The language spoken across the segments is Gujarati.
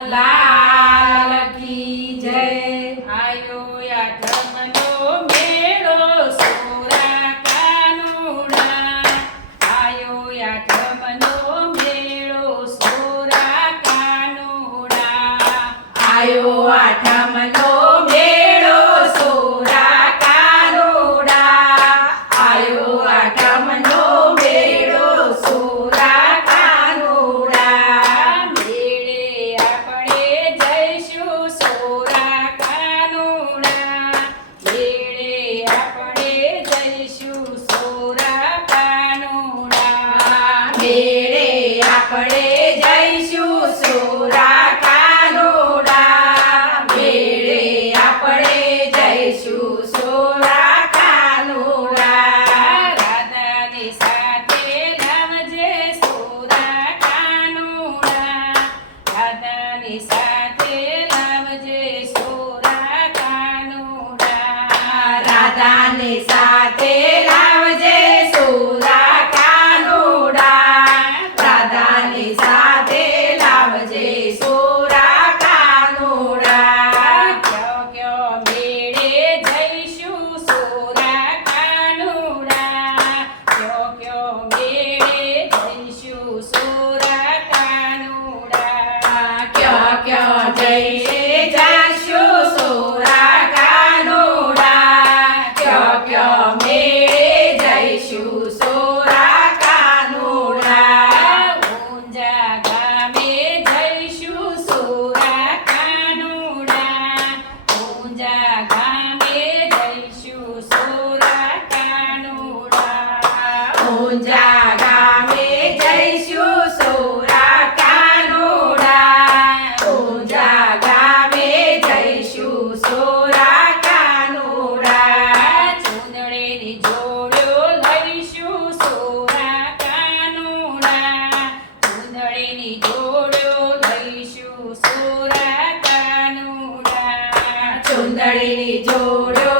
લાલ કી જય. આયો યાઠમનો મેળો સોરા કાનુડા આયો યાઠમનો મેળો સોરા કાનુડા આયો આઠમનો રે આપણે ઊંઝા ગામે જઈશું સોરા કાનોડા ઊંઝા ગામે જઈશું સોરા કાનોડા ચૂંદડીની જોડ્યો લઈશું સોરા કાનોડા ચૂંદડીની જોડ્યો લઈશું સોરા જોડ્યો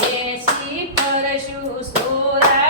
બેસી ફરશું સોરા